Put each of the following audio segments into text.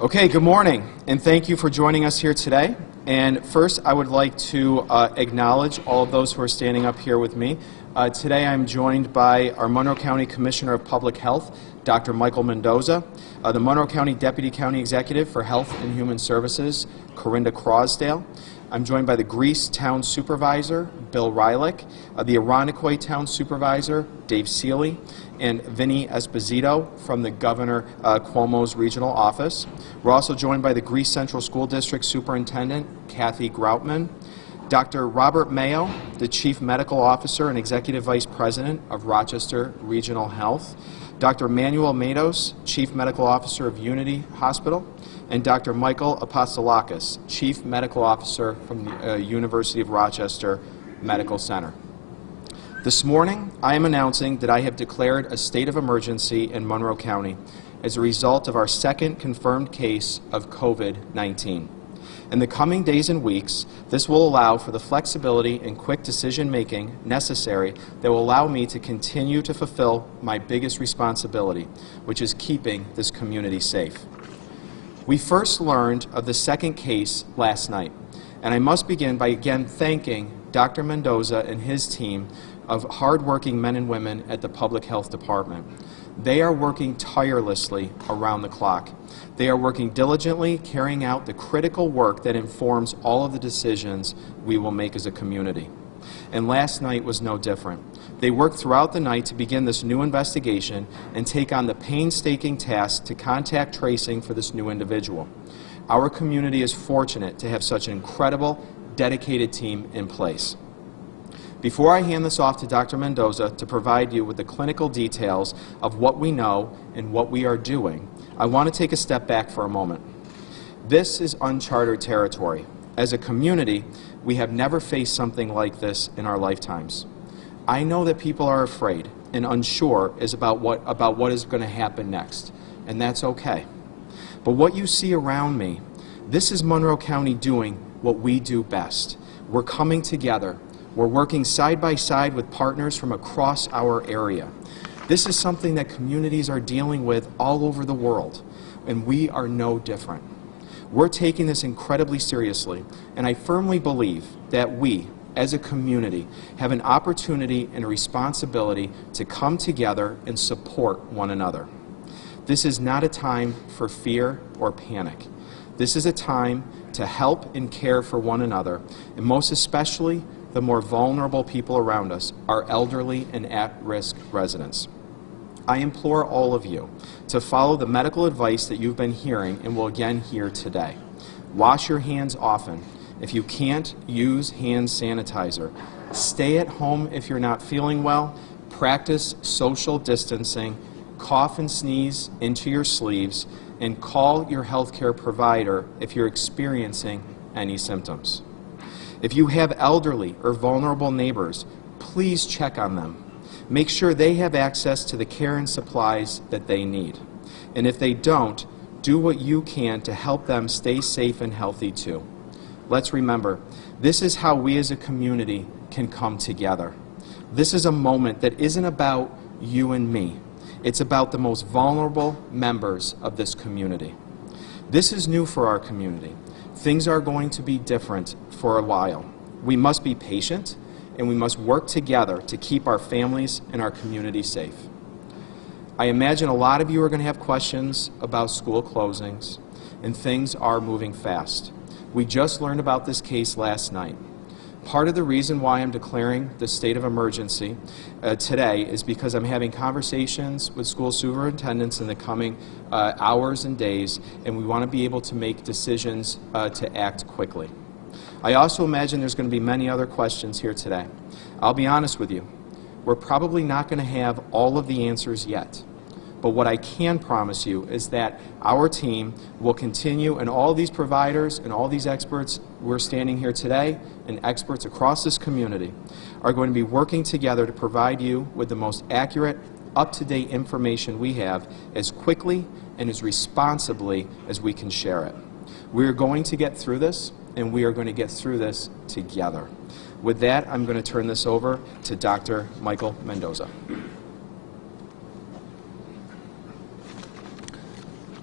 Okay, good morning, and thank you for joining us here today. And first, I would like to acknowledge all of those who are standing up here with me. Today, I'm joined by our Monroe County Commissioner of Public Health, Dr. Michael Mendoza, the Monroe County Deputy County Executive for Health and Human Services, Corinda Crosdale. I'm joined by the Greece Town Supervisor, Bill Rylick, the Irondequoit Town Supervisor, Dave Seeley, and Vinny Esposito from the Governor Cuomo's regional office. We're also joined by the Greece Central School District Superintendent, Kathy Grotmann, Dr. Robert Mayo, the Chief Medical Officer and Executive Vice President of Rochester Regional Health, Dr. Manuel Matos, Chief Medical Officer of Unity Hospital, and Dr. Michael Apostolakis, Chief Medical Officer from the University of Rochester Medical Center. This morning, I am announcing that I have declared a state of emergency in Monroe County as a result of our second confirmed case of COVID-19. In the coming days and weeks, this will allow for the flexibility and quick decision-making necessary that will allow me to continue to fulfill my biggest responsibility, which is keeping this community safe. We first learned of the second case last night, and I must begin by again thanking Dr. Mendoza and his team of hardworking men and women at the Public Health Department. They are working tirelessly around the clock. They are working diligently, carrying out the critical work that informs all of the decisions we will make as a community. And last night was no different. They worked throughout the night to begin this new investigation and take on the painstaking task to contact tracing for this new individual. Our community is fortunate to have such an incredible, dedicated team in place. Before I hand this off to Dr. Mendoza to provide you with the clinical details of what we know and what we are doing, I want to take a step back for a moment. This is uncharted territory. As a community, we have never faced something like this in our lifetimes. I know that people are afraid and unsure about what is going to happen next, and that's okay. But what you see around me, this is Monroe County doing what we do best. We're coming together. We're working side by side with partners from across our area. This is something that communities are dealing with all over the world, and we are no different. We're taking this incredibly seriously, and I firmly believe that we, as a community, have an opportunity and a responsibility to come together and support one another. This is not a time for fear or panic. This is a time to help and care for one another, and most especially the more vulnerable people around us, our elderly and at-risk residents. I implore all of you to follow the medical advice that you've been hearing and will again hear today. Wash your hands often. If you can't, use hand sanitizer. Stay at home if you're not feeling well. Practice social distancing. Cough and sneeze into your sleeves. And call your healthcare provider if you're experiencing any symptoms. If you have elderly or vulnerable neighbors, please check on them. Make sure they have access to the care and supplies that they need. And if they don't, do what you can to help them stay safe and healthy too. Let's remember, this is how we as a community can come together. This is a moment that isn't about you and me. It's about the most vulnerable members of this community. This is new for our community. Things are going to be different for a while. We must be patient, and we must work together to keep our families and our community safe. I imagine a lot of you are going to have questions about school closings, and things are moving fast. We just learned about this case last night. Part of the reason why I'm declaring the state of emergency today is because I'm having conversations with school superintendents in the coming hours and days, and we want to be able to make decisions to act quickly. I also imagine there's going to be many other questions here today. I'll be honest with you. We're probably not going to have all of the answers yet. But what I can promise you is that our team will continue, and all these providers and all these experts we're standing here today, and experts across this community, are going to be working together to provide you with the most accurate, up-to-date information we have as quickly and as responsibly as we can share it. We are going to get through this, and we are going to get through this together. With that, I'm going to turn this over to Dr. Michael Mendoza.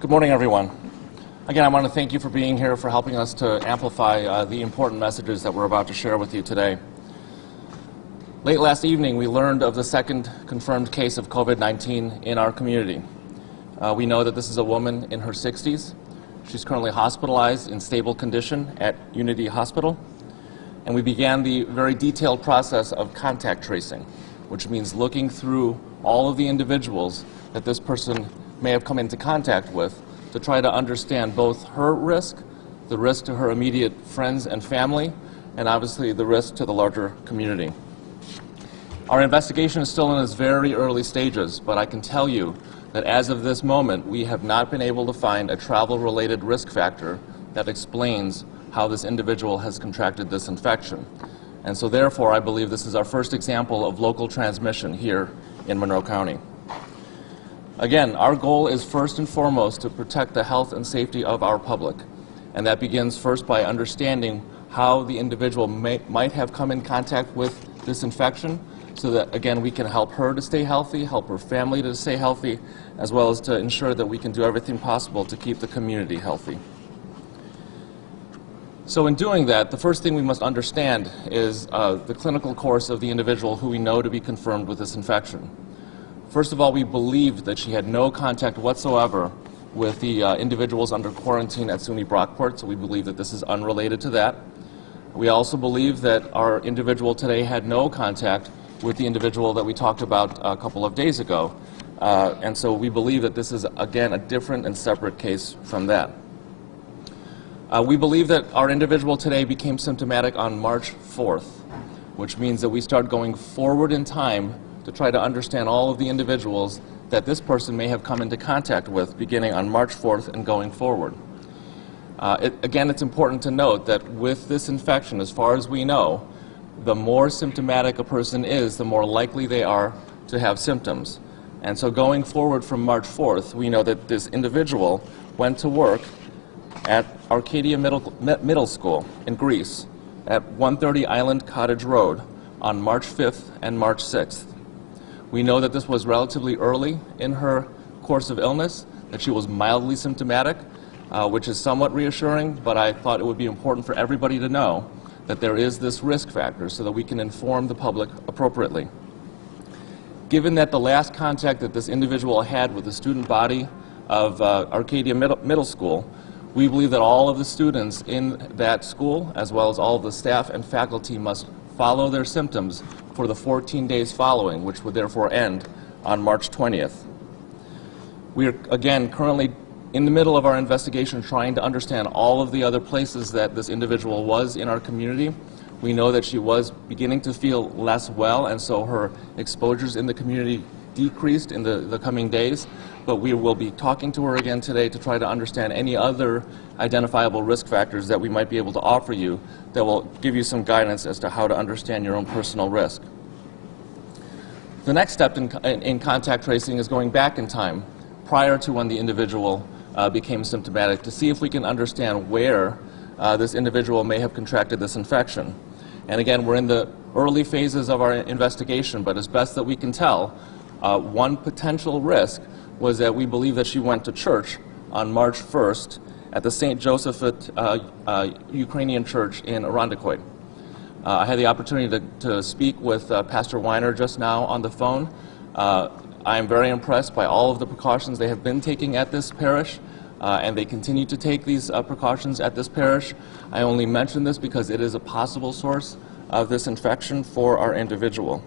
Good morning, everyone. Again, I want to thank you for being here, for helping us to amplify the important messages that we're about to share with you today. Late last evening, we learned of the second confirmed case of COVID-19 in our community. We know that this is a woman in her 60s. She's currently hospitalized in stable condition at Unity Hospital. And we began the very detailed process of contact tracing, which means looking through all of the individuals that this person may have come into contact with to try to understand both her risk, the risk to her immediate friends and family, and obviously the risk to the larger community. Our investigation is still in its very early stages, but I can tell you that as of this moment, we have not been able to find a travel-related risk factor that explains how this individual has contracted this infection. And so therefore, I believe this is our first example of local transmission here in Monroe County. Again, our goal is first and foremost to protect the health and safety of our public. And that begins first by understanding how the individual might have come in contact with this infection, so that, again, we can help her to stay healthy, help her family to stay healthy, as well as to ensure that we can do everything possible to keep the community healthy. So in doing that, the first thing we must understand is the clinical course of the individual who we know to be confirmed with this infection. First of all, we believe that she had no contact whatsoever with the individuals under quarantine at SUNY Brockport, so we believe that this is unrelated to that. We also believe that our individual today had no contact with the individual that we talked about a couple of days ago. And so we believe that this is, again, a different and separate case from that. We believe that our individual today became symptomatic on March 4th, which means that we start going forward in time to try to understand all of the individuals that this person may have come into contact with beginning on March 4th and going forward. Again, it's important to note that with this infection, as far as we know, the more symptomatic a person is, the more likely they are to have symptoms. And so going forward from March 4th, we know that this individual went to work at Arcadia Middle School in Greece at 130 Island Cottage Road on March 5th and March 6th. We know that this was relatively early in her course of illness, that she was mildly symptomatic, which is somewhat reassuring, but I thought it would be important for everybody to know that there is this risk factor so that we can inform the public appropriately. Given that the last contact that this individual had with the student body of Arcadia Middle School, we believe that all of the students in that school, as well as all of the staff and faculty, must follow their symptoms for the 14 days following, which would therefore end on March 20th. We are, again, currently in the middle of our investigation trying to understand all of the other places that this individual was in our community. We know that she was beginning to feel less well, and so her exposures in the community decreased in the coming days, but we will be talking to her again today to try to understand any other identifiable risk factors that we might be able to offer you that will give you some guidance as to how to understand your own personal risk. The next step in contact tracing is going back in time, prior to when the individual became symptomatic, to see if we can understand where this individual may have contracted this infection. And again, we're in the early phases of our investigation, but as best that we can tell, one potential risk was that we believe that she went to church on March 1st at the St. Joseph Ukrainian Church in Irondequoit. I had the opportunity to speak with Pastor Weiner just now on the phone. I am very impressed by all of the precautions they have been taking at this parish, and they continue to take these precautions at this parish. I only mention this because it is a possible source of this infection for our individual.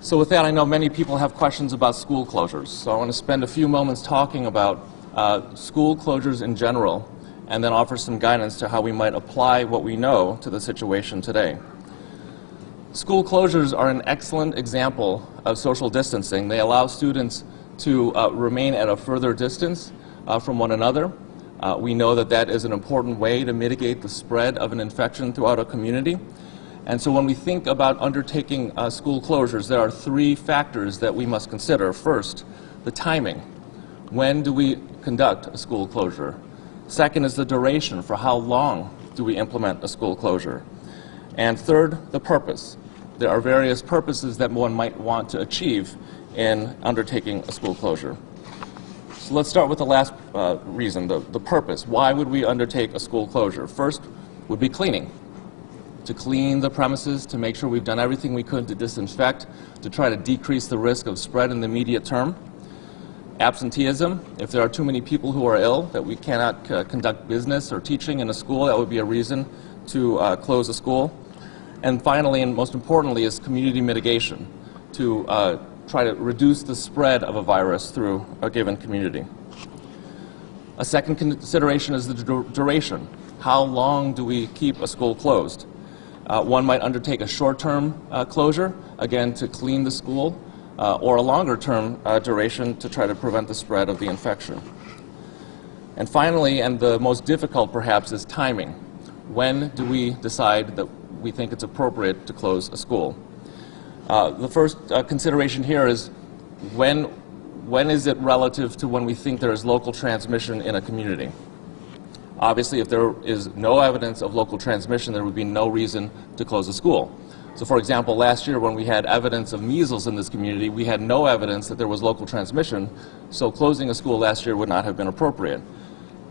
So with that, I know many people have questions about school closures. So I want to spend a few moments talking about school closures in general, and then offer some guidance to how we might apply what we know to the situation today. School closures are an excellent example of social distancing. They allow students to remain at a further distance from one another. We know that that is an important way to mitigate the spread of an infection throughout a community. And so when we think about undertaking school closures, there are three factors that we must consider. First, the timing. When do we conduct a school closure? Second is the duration. For how long do we implement a school closure? And third, the purpose. There are various purposes that one might want to achieve in undertaking a school closure. So let's start with the last reason, the purpose. Why would we undertake a school closure? First would be cleaning. To clean the premises, to make sure we've done everything we could to disinfect, to try to decrease the risk of spread in the immediate term. Absenteeism, if there are too many people who are ill that we cannot conduct business or teaching in a school, that would be a reason to close a school. And finally, and most importantly, is community mitigation, to try to reduce the spread of a virus through a given community. A second consideration is the duration. How long do we keep a school closed? One might undertake a short-term closure, again, to clean the school, or a longer-term duration to try to prevent the spread of the infection. And finally, and the most difficult perhaps, is timing. When do we decide that we think it's appropriate to close a school? The first consideration here is when is it relative to when we think there is local transmission in a community? Obviously, if there is no evidence of local transmission, there would be no reason to close a school. So, for example, last year when we had evidence of measles in this community, we had no evidence that there was local transmission, so closing a school last year would not have been appropriate.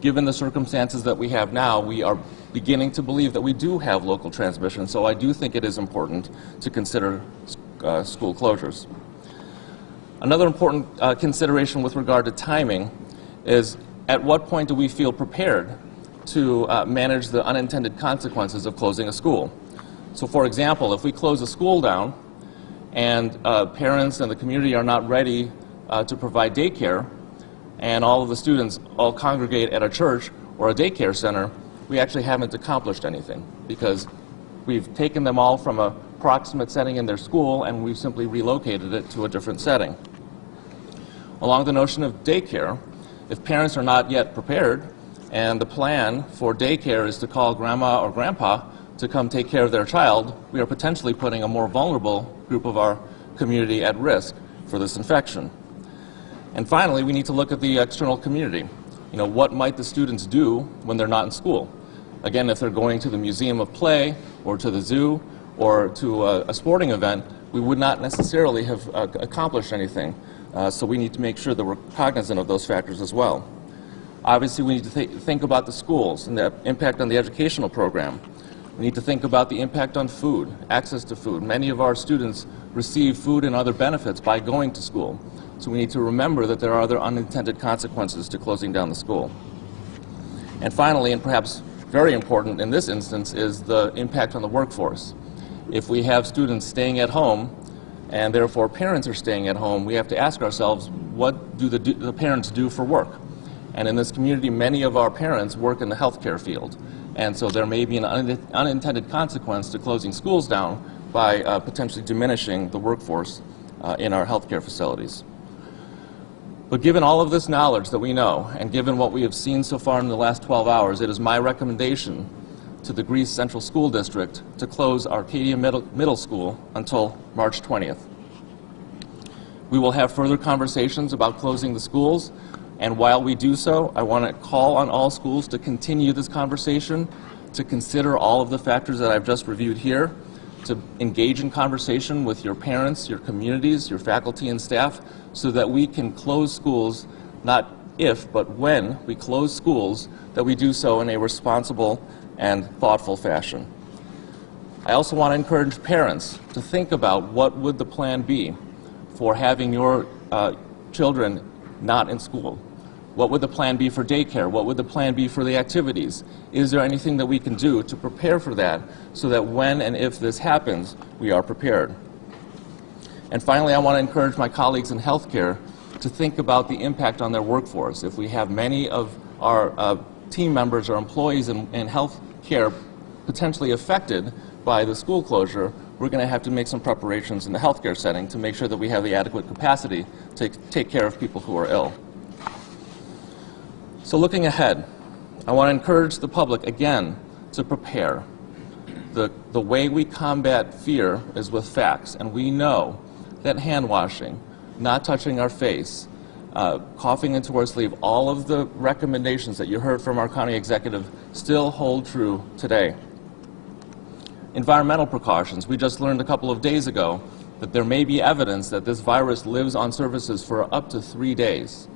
Given the circumstances that we have now, we are beginning to believe that we do have local transmission, so I do think it is important to consider school closures. Another important consideration with regard to timing is at what point do we feel prepared to manage the unintended consequences of closing a school. So, for example, if we close a school down and parents and the community are not ready to provide daycare, and all of the students all congregate at a church or a daycare center, we actually haven't accomplished anything, because we've taken them all from a proximate setting in their school and we've simply relocated it to a different setting. Along the notion of daycare, if parents are not yet prepared and the plan for daycare is to call grandma or grandpa to come take care of their child, we are potentially putting a more vulnerable group of our community at risk for this infection. And finally, we need to look at the external community. You know, what might the students do when they're not in school? Again, if they're going to the Museum of Play or to the zoo or to a sporting event, we would not necessarily have accomplished anything. So we need to make sure that we're cognizant of those factors as well. Obviously, we need to think about the schools and the impact on the educational program. We need to think about the impact on food, access to food. Many of our students receive food and other benefits by going to school. So we need to remember that there are other unintended consequences to closing down the school. And finally, and perhaps very important in this instance, is the impact on the workforce. If we have students staying at home, and therefore parents are staying at home, we have to ask ourselves, what do the parents do for work? And in this community, many of our parents work in the healthcare field. And so there may be an unintended consequence to closing schools down by potentially diminishing the workforce in our healthcare facilities. But given all of this knowledge that we know, and given what we have seen so far in the last 12 hours, it is my recommendation to the Greece Central School District to close Arcadia Middle School until March 20th. We will have further conversations about closing the schools, and while we do so, I want to call on all schools to continue this conversation, to consider all of the factors that I've just reviewed here, to engage in conversation with your parents, your communities, your faculty and staff, so that we can close schools, not if, but when we close schools, that we do so in a responsible and thoughtful fashion. I also want to encourage parents to think about what would the plan be for having your children not in school. What would the plan be for daycare? What would the plan be for the activities? Is there anything that we can do to prepare for that so that when and if this happens, we are prepared? And finally, I want to encourage my colleagues in healthcare to think about the impact on their workforce. If we have many of our team members or employees in healthcare potentially affected by the school closure, we're going to have to make some preparations in the healthcare setting to make sure that we have the adequate capacity to take care of people who are ill. So looking ahead, I want to encourage the public again to prepare. The way we combat fear is with facts, and we know that hand washing, not touching our face, coughing into our sleeve, all of the recommendations that you heard from our county executive still hold true today. Environmental precautions. We just learned a couple of days ago that there may be evidence that this virus lives on surfaces for up to 3 days.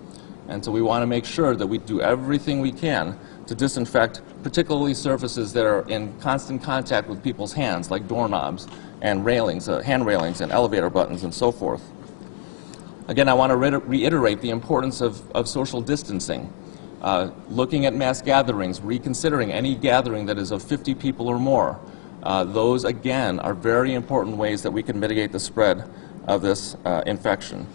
And so we want to make sure that we do everything we can to disinfect, particularly surfaces that are in constant contact with people's hands, like doorknobs and railings, hand railings and elevator buttons and so forth. Again, I want to reiterate the importance of social distancing. Looking at mass gatherings, reconsidering any gathering that is of 50 people or more. Those, again, are very important ways that we can mitigate the spread of this infection.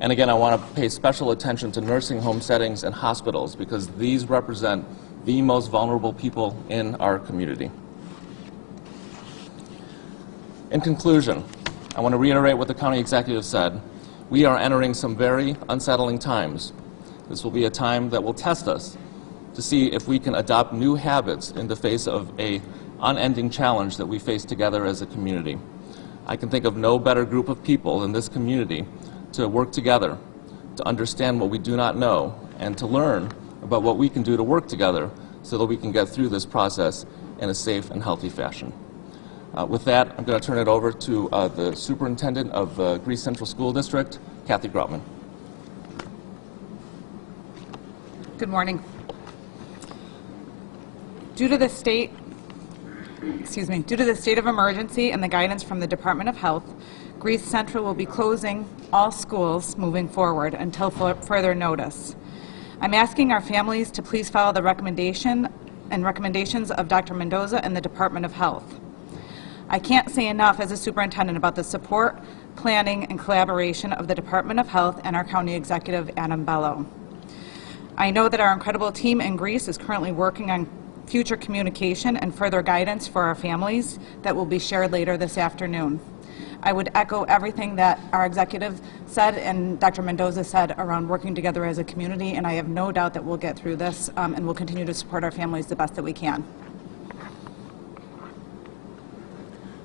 And again, I want to pay special attention to nursing home settings and hospitals, because these represent the most vulnerable people in our community. In conclusion, I want to reiterate what the county executive said. We are entering some very unsettling times. This will be a time that will test us to see if we can adopt new habits in the face of an unending challenge that we face together as a community. I can think of no better group of people in this community to work together, to understand what we do not know, and to learn about what we can do to work together so that we can get through this process in a safe and healthy fashion. With that, I'm going to turn it over to the Superintendent of Greece Central School District, Kathy Grotmann. Good morning. Due to the state of emergency and the guidance from the Department of Health, Greece Central will be closing all schools moving forward until further notice. I'm asking our families to please follow the recommendations of Dr. Mendoza and the Department of Health. I can't say enough as a superintendent about the support, planning, and collaboration of the Department of Health and our county executive, Adam Bello. I know that our incredible team in Greece is currently working on future communication and further guidance for our families that will be shared later this afternoon. I would echo everything that our executive said and Dr. Mendoza said around working together as a community, and I have no doubt that we'll get through this and we'll continue to support our families the best that we can.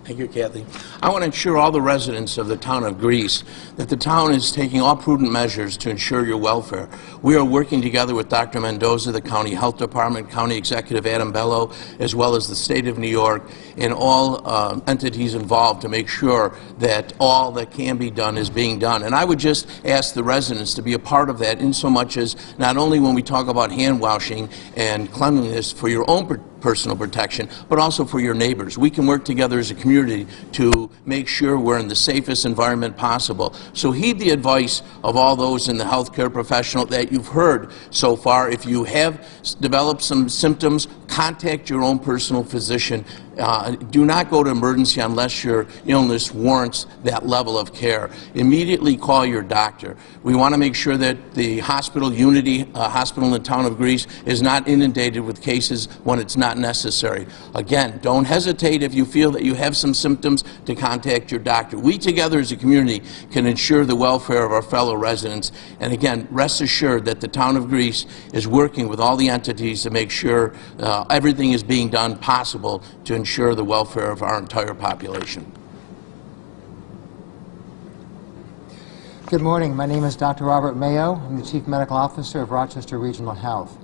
Thank you, Kathy. I want to ensure all the residents of the town of Greece that the town is taking all prudent measures to ensure your welfare. We are working together with Dr. Mendoza, the County Health Department, County Executive Adam Bello, as well as the State of New York, and all entities involved to make sure that all that can be done is being done. And I would just ask the residents to be a part of that, in so much as not only when we talk about hand washing and cleanliness for your own personal protection, but also for your neighbors. We can work together as a community to make sure we're in the safest environment possible. So heed the advice of all those in the healthcare professional that you've heard so far. If you have developed some symptoms, contact your own personal physician. Do not go to emergency unless your illness warrants that level of care. Immediately call your doctor. We want to make sure that the hospital, Unity Hospital in the town of Greece, is not inundated with cases when it's not necessary. Again, don't hesitate if you feel that you have some symptoms to contact your doctor. We together as a community can ensure the welfare of our fellow residents. And again, rest assured that the town of Greece is working with all the entities to make sure everything is being done possible to ensure the welfare of our entire population. Good morning. My name is Dr. Robert Mayo. I'm the Chief Medical Officer of Rochester Regional Health.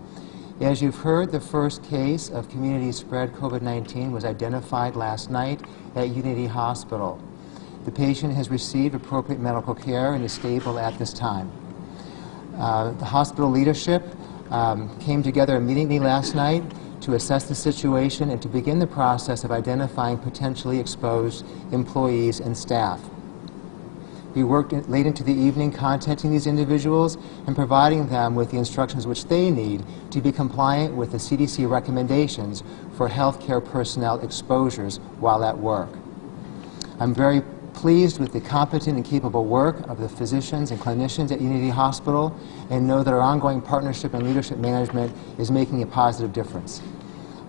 As you've heard, the first case of community-spread COVID-19 was identified last night at Unity Hospital. The patient has received appropriate medical care and is stable at this time. The hospital leadership came together immediately last night to assess the situation and to begin the process of identifying potentially exposed employees and staff. We worked late into the evening contacting these individuals and providing them with the instructions which they need to be compliant with the CDC recommendations for healthcare personnel exposures while at work. I'm very pleased with the competent and capable work of the physicians and clinicians at Unity Hospital, and know that our ongoing partnership and leadership management is making a positive difference.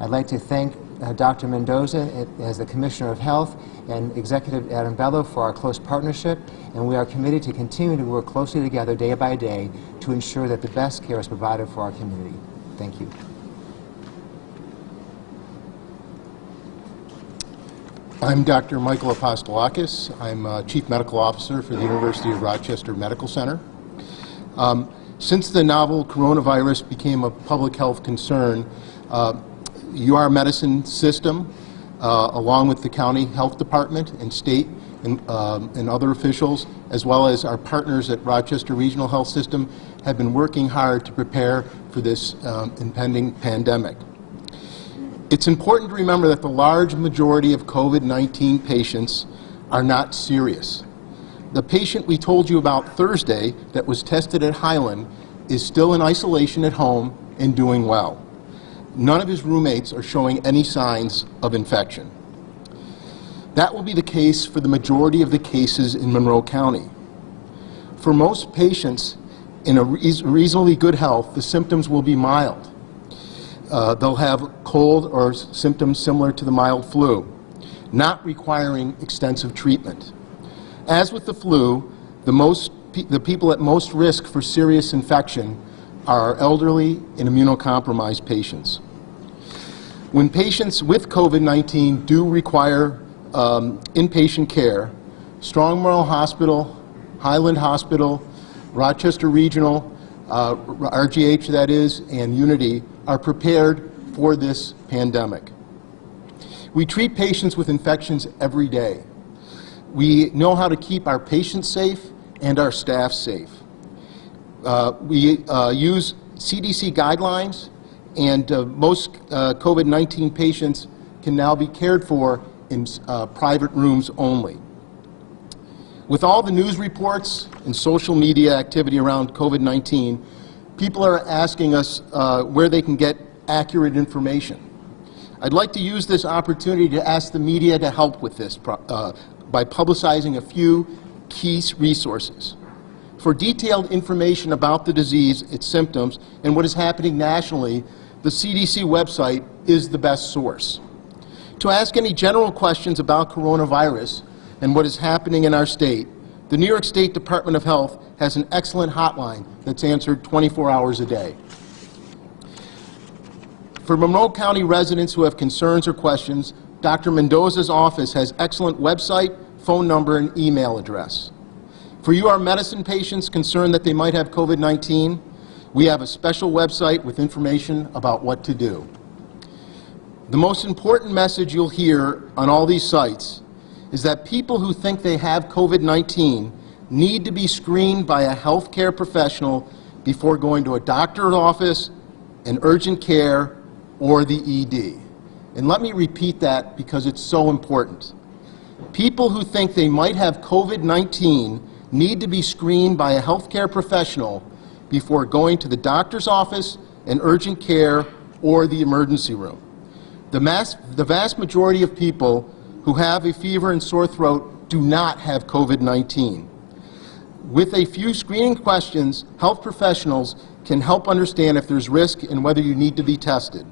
I'd like to thank Dr. Mendoza as the Commissioner of Health and Executive Adam Bello for our close partnership, and we are committed to continue to work closely together day by day to ensure that the best care is provided for our community. Thank you. I'm Dr. Michael Apostolakis. I'm Chief Medical Officer for the University of Rochester Medical Center. Since the novel coronavirus became a public health concern, UR medicine system along with the county health department and state and other officials, as well as our partners at Rochester Regional Health System, have been working hard to prepare for this impending pandemic. It's important to remember that the large majority of COVID-19 patients are not serious. The patient we told you about Thursday that was tested at Highland is still in isolation at home and doing well. None of his roommates are showing any signs of infection. That will be the case for the majority of the cases in Monroe County. For most patients in a reasonably good health, the symptoms will be mild. They'll have cold or symptoms similar to the mild flu, not requiring extensive treatment. As with the flu, the people at most risk for serious infection are elderly and immunocompromised patients. When patients with COVID-19 do require inpatient care, Strong Memorial Hospital, Highland Hospital, Rochester Regional, RGH that is, and Unity are prepared for this pandemic. We treat patients with infections every day. We know how to keep our patients safe and our staff safe. We use CDC guidelines, and most COVID-19 patients can now be cared for in private rooms only. With all the news reports and social media activity around COVID-19, people are asking us where they can get accurate information. I'd like to use this opportunity to ask the media to help with this by publicizing a few key resources. For detailed information about the disease, its symptoms, and what is happening nationally, the CDC website is the best source. To ask any general questions about coronavirus and what is happening in our state, the New York State Department of Health has an excellent hotline that's answered 24 hours a day. For Monroe County residents who have concerns or questions, Dr. Mendoza's office has excellent website, phone number, and email address. For you, our medicine patients concerned that they might have COVID-19, we have a special website with information about what to do. The most important message you'll hear on all these sites is that people who think they have COVID-19 need to be screened by a healthcare professional before going to a doctor's office, an urgent care, or the ED. And let me repeat that because it's so important. People who think they might have COVID-19 need to be screened by a healthcare professional before going to the doctor's office, an urgent care, or the emergency room. The vast majority of people who have a fever and sore throat do not have COVID-19. With a few screening questions, health professionals can help understand if there's risk and whether you need to be tested.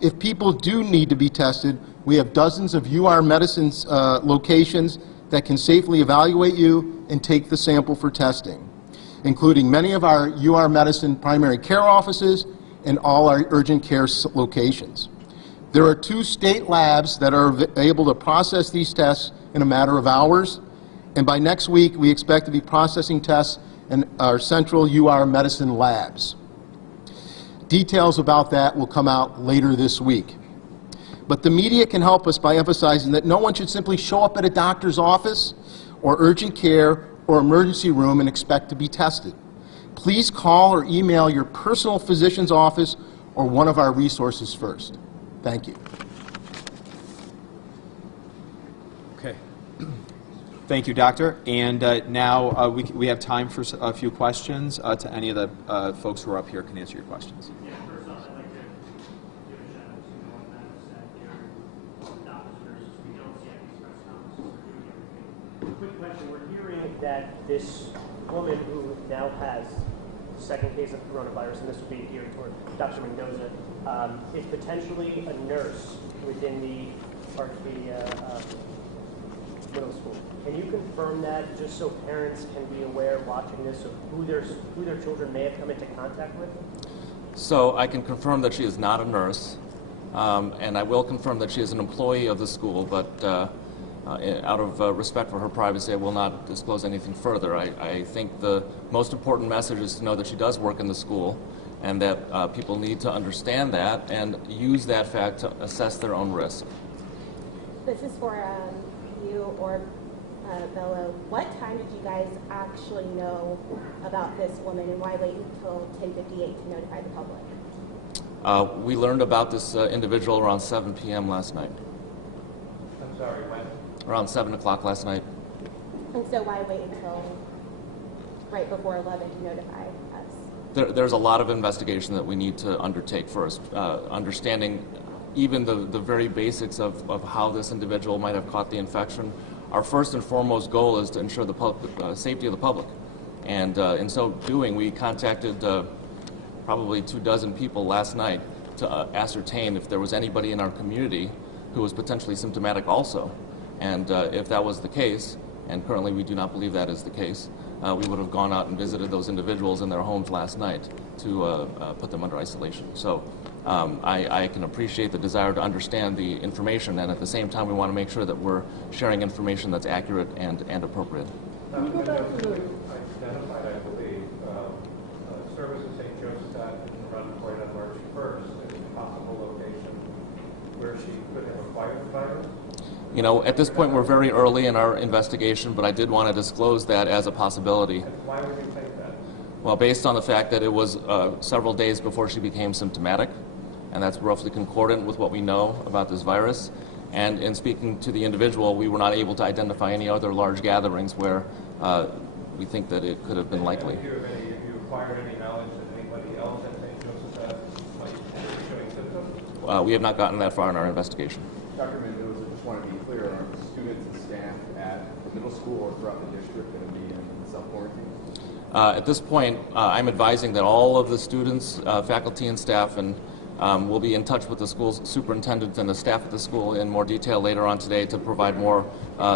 If people do need to be tested, we have dozens of UR Medicine's locations that can safely evaluate you and take the sample for testing, including many of our UR Medicine primary care offices and all our urgent care locations. There are 2 state labs that are able to process these tests in a matter of hours, and by next week we expect to be processing tests in our central UR Medicine labs. Details about that will come out later this week. But the media can help us by emphasizing that no one should simply show up at a doctor's office or urgent care or emergency room and expect to be tested. Please call or email your personal physician's office or one of our resources first. Thank you. Okay. Thank you, Doctor. And now we have time for a few questions to any of the folks who are up here can answer your questions. Yeah, first off, I'd like to give a shout out to all the medicine here, doctors, nurses. We don't see at these press conferences are doing everything. Quick question. We're hearing that this woman who now has the second case of coronavirus, and this will be geared toward Dr. Mendoza, is potentially a nurse within the middle school. Can you confirm that, just so parents can be aware watching this of who their children may have come into contact with? So I can confirm that she is not a nurse, and I will confirm that she is an employee of the school, but out of respect for her privacy, I will not disclose anything further. I think the most important message is to know that she does work in the school, and that people need to understand that and use that fact to assess their own risk. This is for you or Bella. What time did you guys actually know about this woman, and why wait until 10:58 to notify the public? We learned about this individual around 7 p.m. last night. I'm sorry, when? Around 7 o'clock last night. And so why wait until right before 11 to notify us? There's a lot of investigation that we need to undertake first, understanding even the very basics of how this individual might have caught the infection. Our first and foremost goal is to ensure the safety of the public. And in so doing, we contacted probably 24 people last night to ascertain if there was anybody in our community who was potentially symptomatic also. And if that was the case, and currently we do not believe that is the case, we would have gone out and visited those individuals in their homes last night to put them under isolation. So I can appreciate the desire to understand the information, and at the same time we want to make sure that we're sharing information that's accurate and appropriate. Can you go back to the identified, I believe, service at St. Joseph's in Run Point on March 1st as a possible location where she could have acquired the virus? You know, at this point we're very early in our investigation, but I did want to disclose that as a possibility. And why would you think that? Well, based on the fact that it was several days before she became symptomatic, and that's roughly concordant with what we know about this virus. And in speaking to the individual, we were not able to identify any other large gatherings where we think that it could have been likely. Have you acquired any knowledge that anybody else at St. Joseph's might be showing symptoms? We have not gotten that far in our investigation. Dr. Mendoza, just want to be clear, are the students and staff at the middle school or throughout the district going to be in self-quarantine? At this point, I'm advising that all of the students, faculty and staff, and we'll be in touch with the school's superintendent and the staff at the school in more detail later on today to provide more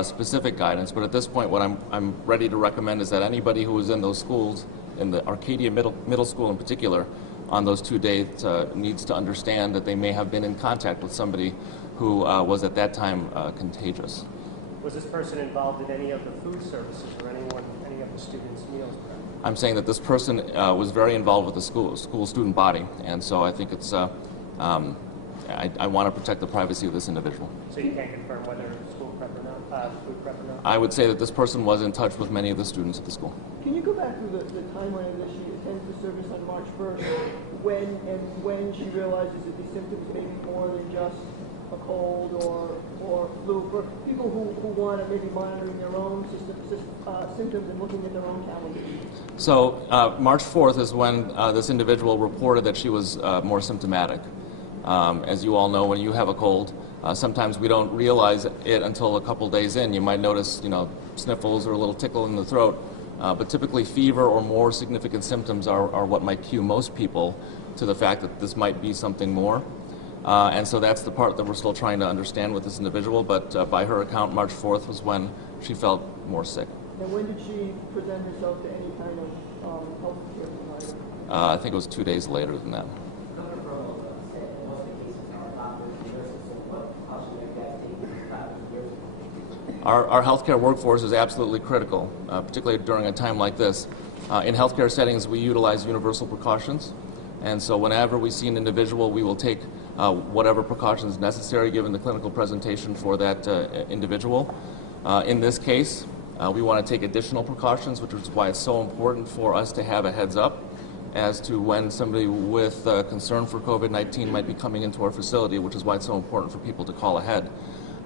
specific guidance. But at this point, what I'm ready to recommend is that anybody who is in those schools, in the Arcadia Middle School in particular, on those 2 days needs to understand that they may have been in contact with somebody who was at that time contagious. Was this person involved in any of the food services or any of the students' meals? I'm saying that this person was very involved with the school student body, and so I think it's, I want to protect the privacy of this individual. So you can't confirm whether it's school prep or not, food prep or not? I would say that this person was in touch with many of the students at the school. Can you go back to the timeline that she attends the service on March 1st, when she realizes that the symptoms may be more than just a cold or flu, for people who want to maybe monitoring their own symptoms and looking at their own calendars? So March 4th is when this individual reported that she was more symptomatic. As you all know, when you have a cold, sometimes we don't realize it until a couple days in. You might notice, sniffles or a little tickle in the throat, but typically fever or more significant symptoms are what might cue most people to the fact that this might be something more. And so that's the part that we're still trying to understand with this individual, but by her account, March 4th was when she felt more sick. And when did she present herself to any kind of health care provider? I think it was 2 days later than that. Our healthcare workforce is absolutely critical, particularly during a time like this. In healthcare settings, we utilize universal precautions, and so whenever we see an individual, we will take whatever precautions necessary given the clinical presentation for that individual. In this case, we want to take additional precautions, which is why it's so important for us to have a heads up as to when somebody with concern for COVID-19 might be coming into our facility, which is why it's so important for people to call ahead.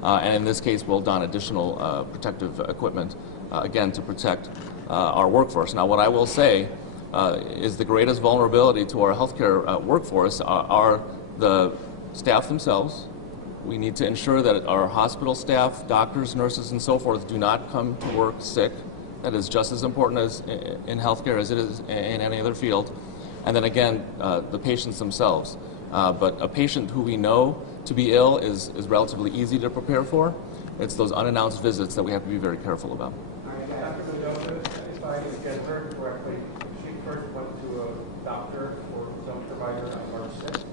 And in this case, we'll don additional protective equipment, again, to protect our workforce. Now, what I will say is the greatest vulnerability to our healthcare workforce are the staff themselves. We need to ensure that our hospital staff, doctors, nurses, and so forth do not come to work sick. That is just as important as in healthcare as it is in any other field. And then again, the patients themselves. But a patient who we know to be ill is relatively easy to prepare for. It's those unannounced visits that we have to be very careful about. Dr. Mendoza, if I get heard correctly, she first went to a doctor or some provider on March 6th?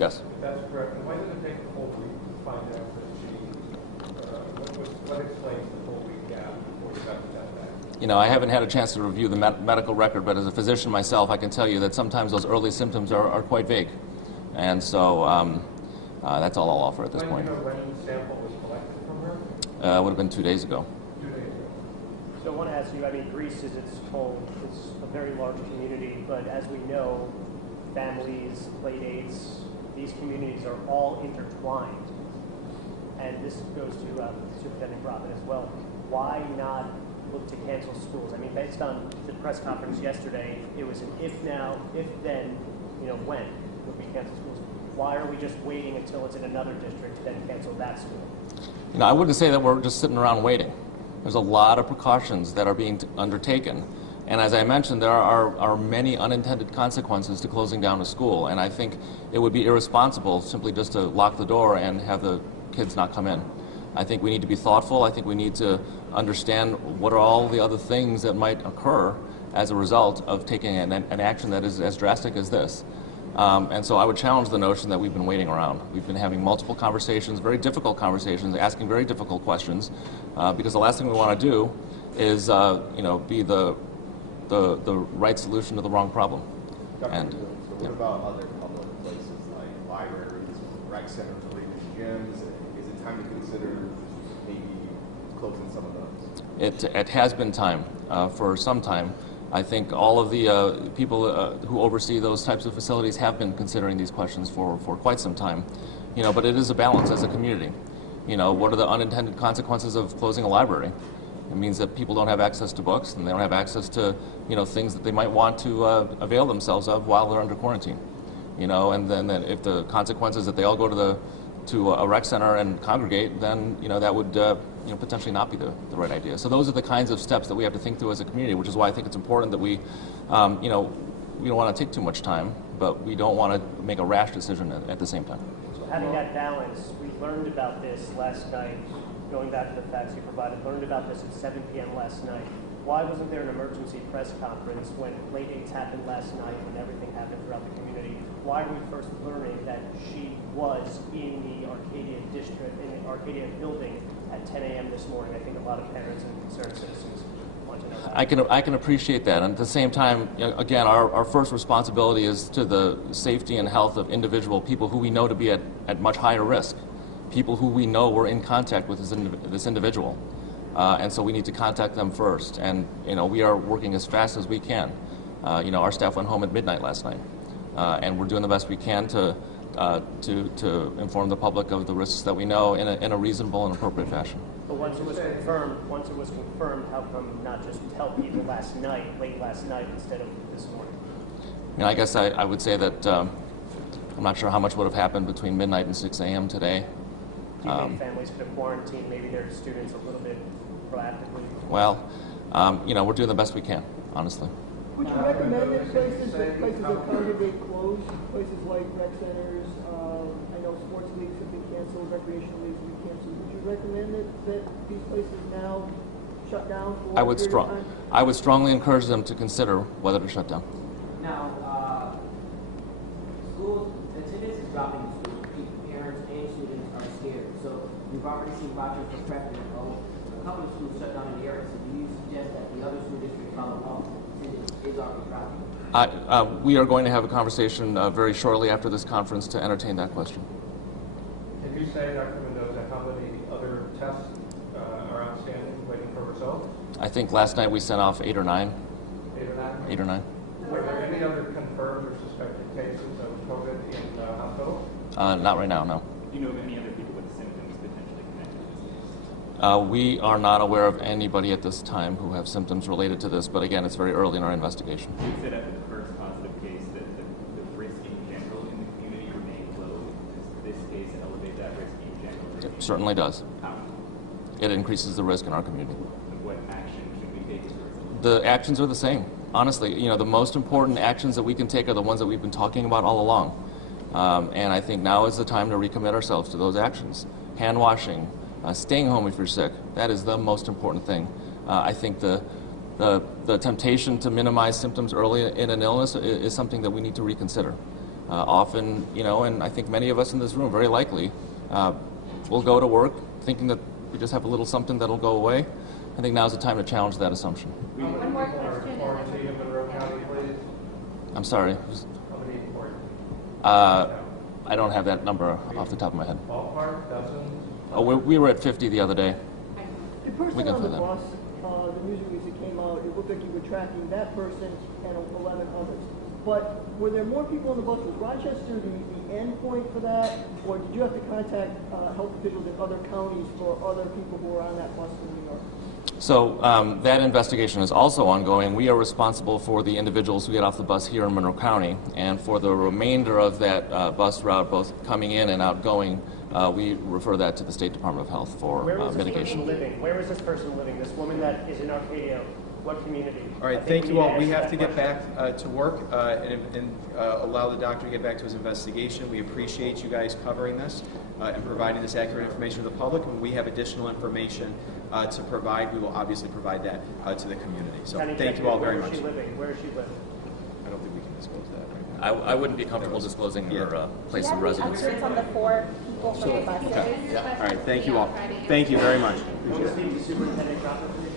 Yes. If that's correct, then why did it take the whole week to find out that she, what explains the whole week gap before you got that back? I haven't had a chance to review the medical record, but as a physician myself, I can tell you that sometimes those early symptoms are quite vague. And so that's all I'll offer at this point. When the sample was Would have been 2 days ago. So I want to ask you, I mean, Greece is its home. It's a very large community, but as we know, families, play dates, these communities are all intertwined. And this goes to Superintendent Grotmann as well. Why not look to cancel schools? I mean, based on the press conference yesterday, it was an if now, if then, when would we cancel schools? Why are we just waiting until it's in another district to then cancel that school? I wouldn't say that we're just sitting around waiting. There's a lot of precautions that are being undertaken. And as I mentioned, there are many unintended consequences to closing down a school. And I think it would be irresponsible simply just to lock the door and have the kids not come in. I think we need to be thoughtful. I think we need to understand what are all the other things that might occur as a result of taking an action that is as drastic as this. And so I would challenge the notion that we've been waiting around. We've been having multiple conversations, very difficult conversations, asking very difficult questions, because the last thing we want to do is, be the right solution to the wrong problem. And so what about other public places like libraries, rec centers, or even gyms? Is it time to consider maybe closing some of those? It has been time for some time. I think all of the people who oversee those types of facilities have been considering these questions for quite some time. But it is a balance as a community. What are the unintended consequences of closing a library? It means that people don't have access to books, and they don't have access to things that they might want to avail themselves of while they're under quarantine. And then if the consequences that they all go to a rec center and congregate, then that would potentially not be the right idea. So those are the kinds of steps that we have to think through as a community, which is why I think it's important that we don't want to take too much time, but we don't want to make a rash decision at the same time. So having that balance, we learned about this last night, going back to the facts you provided, learned about this at 7 p.m. last night. Why wasn't there an emergency press conference when play dates happened last night, when everything happened throughout the community? Why are we first learning that she was in the Arcadia district, in the Arcadia building at 10 a.m. this morning? I think a lot of parents and concerned citizens want to know that. I can appreciate that, and at the same time, again, our first responsibility is to the safety and health of individual people who we know to be at much higher risk, people who we know were in contact with this individual, and so we need to contact them first. And we are working as fast as we can. Our staff went home at midnight last night, and we're doing the best we can to inform the public of the risks that we know in a reasonable and appropriate fashion. But once it was confirmed, how come not just tell people late last night, instead of this morning? I guess I would say that I'm not sure how much would have happened between midnight and 6 a.m. today. Do you think families could have quarantined maybe their students a little bit proactively? Well, we're doing the best we can, honestly. Would you recommend that places that congregate close, places like rec centers, I know sports leagues have been canceled, recreational leagues have been canceled. Would you recommend that these places now shut down for a period of time? I would strongly encourage them to consider whether to shut down. Now, schools, attendance is dropping in schools. Parents and students are scared. So we've already seen Rochester Prep and a couple of schools shut down in the area. So do you suggest that the other school districts follow along? Is already dropping. We are going to have a conversation very shortly after this conference to entertain that question. Can you say, Dr. Mendoza, how many other tests are outstanding, waiting for results? I think last night we sent off 8 or 9. 8 or 9? 8 or 9. Are there any other confirmed or suspected cases of COVID in the hospital? Not right now, no. Do you know of any other people with symptoms potentially connected to this? We are not aware of anybody at this time who have symptoms related to this, but again, it's very early in our investigation. You said after the first positive case that the risk in general in the community remained low. Does this case elevate that risk in general? It certainly does. How? It increases the risk in our community. And what action should we take as a result? The actions are the same. Honestly, the most important actions that we can take are the ones that we've been talking about all along. And I think now is the time to recommit ourselves to those actions. Hand washing, staying home if you're sick, that is the most important thing. I think the temptation to minimize symptoms early in an illness is something that we need to reconsider. Often, and I think many of us in this room, very likely, will go to work thinking that we just have a little something that'll go away. I think now's the time to challenge that assumption. One more question. Quarantine in Monroe County, please. I'm sorry. How many quarantine? I don't have that number off the top of my head. Ballpark, dozens? Oh, we were at 50 the other day. The person We can on the find that. bus, the news release that came out, it looked like you were tracking that person and 11 others. But were there more people on the bus? Was Rochester the end point for that? Or did you have to contact health officials in other counties for other people who were on that bus in New York? So that investigation is also ongoing. We are responsible for the individuals who get off the bus here in Monroe County, and for the remainder of that bus route, both coming in and outgoing, we refer that to the State Department of Health for Where was this mitigation. person living? Where was this person living? This woman that is in Arcadia, what community? All right, thank you all. We have to get back to work and allow the doctor to get back to his investigation. We appreciate you guys covering this and providing this accurate information to the public. When we have additional information to provide, we will obviously provide that to the community. So thank you all very much. Where does she live? I don't think we can disclose that right now. I wouldn't be comfortable disclosing her place of residence. Updates on the 4 people from the buses. All right, thank you all. Thank you very much. Will you speak to Superintendent Grotmann, please?